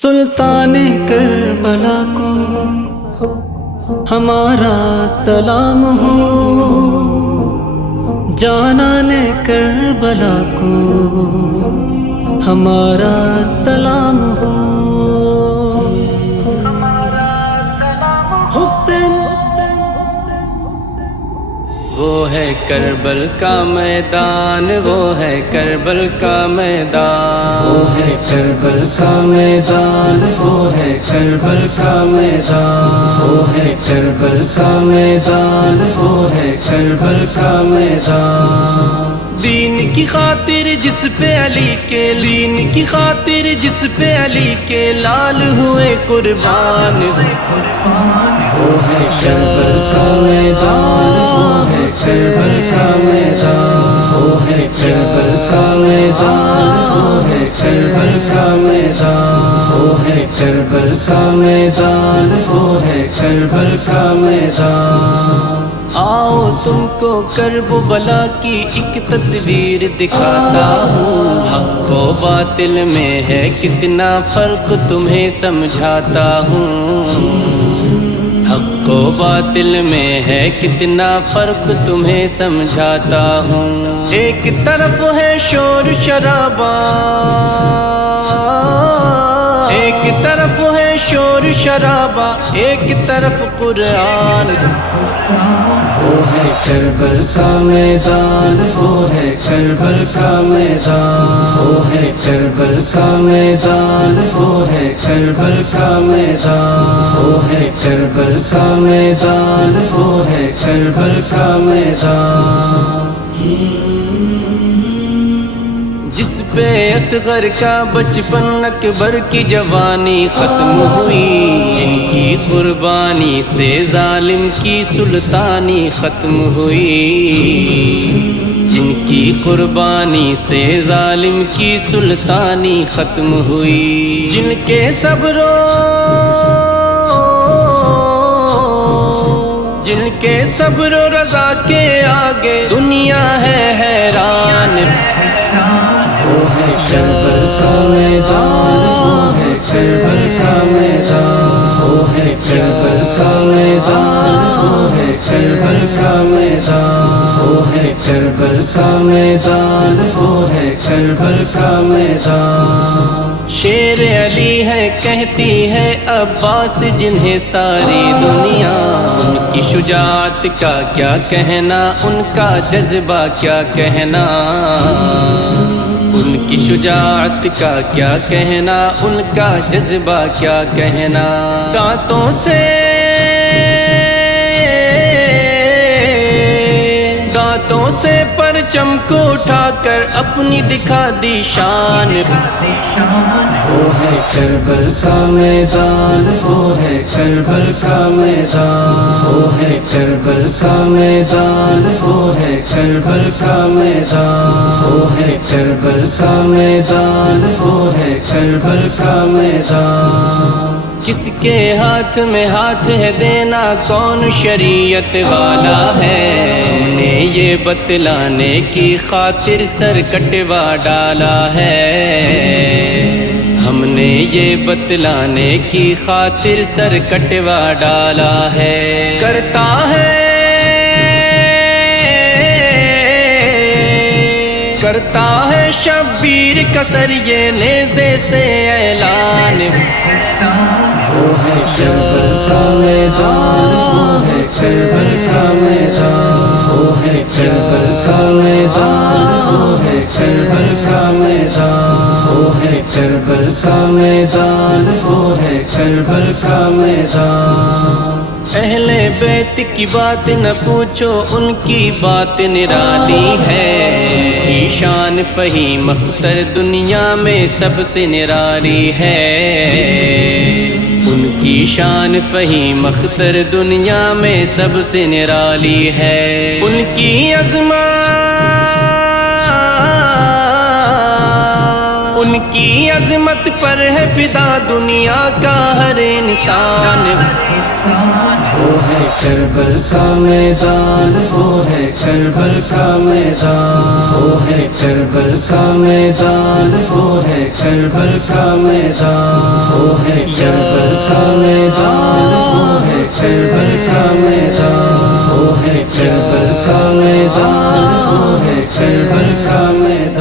سلطان کربلا کو ہمارا سلام ہو، جانان کربلا کو ہمارا سلام ہو۔ حسین وہ ہے کربل کا میدان، وہ ہے کربل کا میدان، وہ ہے کربل کا میدان، وہ ہے کربل کا میدان، وہ ہے کربل کا میدان، وہ ہے کربل کا میدان۔ دین کی خاطر جس پہ علی کے، دین کی خاطر جس پہ علی کے لال ہوئے قربان، وہ ہے کربل کا میدان، وہ ہے کربل کا میدان، وہ ہے کربل کا میدان، وہ ہے کربل کا میدان، وہ ہے کربل کا میدان، وہ ہے کربل کا میدان۔ آؤ تم کو کرب و بلا کی ایک تصویر دکھاتا ہوں، حق و باطل میں ہے کتنا فرق تمہیں سمجھاتا ہوں، حق و باطل میں ہے کتنا فرق تمہیں سمجھاتا ہوں۔ ایک طرف ہے شور شرابہ، ایک طرف ہے شور شرابہ، ایک طرف قرآن، وہ ہے کربل کا میدان، وہ ہے کربل کا میدان، وہ ہے کربل کا میدان، وہ ہے کربل کا میدان، وہ ہے کربل کا میدان، وہ ہے کربل کا میدان۔ جس پہ اصغر کا بچپن، اکبر کی جوانی ختم ہوئی، جن کی قربانی سے ظالم کی سلطانی ختم ہوئی، جن کی قربانی سے ظالم کی سلطانی ختم ہوئی، جن کے صبروں، جن کے صبر و رضا کے آگے دنیا ہے حیران، وہ ہے کربل کا میدان، وہ ہے کربل کا میدان، وہ ہے کربل کا میدان، وہ ہے کربل کا میدان، وہ ہے کربل کا میدان، وہ ہے کربل کا میدان۔ شیر علی ہے کہتی ہے عباس جنہیں ساری دنیا، ان کی شجاعت کا کیا کہنا، ان کا جذبہ کیا کہنا، ان کی شجاعت کا کیا کہنا، ان کا جذبہ کیا کہنا۔ دانتوں سے، دانتوں سے پرچم کو اٹھا کر اپنی دکھا دی شان، وہ ہے کربل کا میدان، وہ ہے کربل کا میدان، وہ ہے کربل کا میدان، وہ ہے کربل کا میدان، وہ ہے کربل کا میدان، وہ ہے کربل کا میدان۔ کس کے ہاتھ میں ہاتھ ہے دینا، کون شریعت والا ہے، ہم نے یہ بتلانے کی خاطر سر کٹوا ڈالا ہے، ہم نے یہ بتلانے کی خاطر سر کٹوا ڈالا ہے۔ کرتا ہے، کرتا ہے شبیر کا سر یہ نیزے سے اعلان، وہ ہے کربل کا میدان، وہ ہے کربل کا میدان، وہ ہے کربل کا میدان، وہ ہے کربل کا میدان، وہ ہے کربل کا میدان، وہ ہے کربل کا میدان۔ اہل بیت کی بات نہ پوچھو، ان کی بات نرالی ہے، ان کی شان فہیم اختر دنیا میں سب سے نرالی ہے، ان کی شان فہیم اختر دنیا میں سب سے نرالی ہے، ان کی عظمت، ان کی عظمت پر ہے فدا دنیا کا ہر انسان، وہ ہے کربل کا میدان، وہ ہے کربل کا میدان، وہ ہے کربل کا میدان، وہ ہے کربل کا میدان، وہ ہے کربل کا میدان، وہ ہے کربل کا میدان، وہ ہے کربل کا میدان، وہ ہے کربل کا میدان۔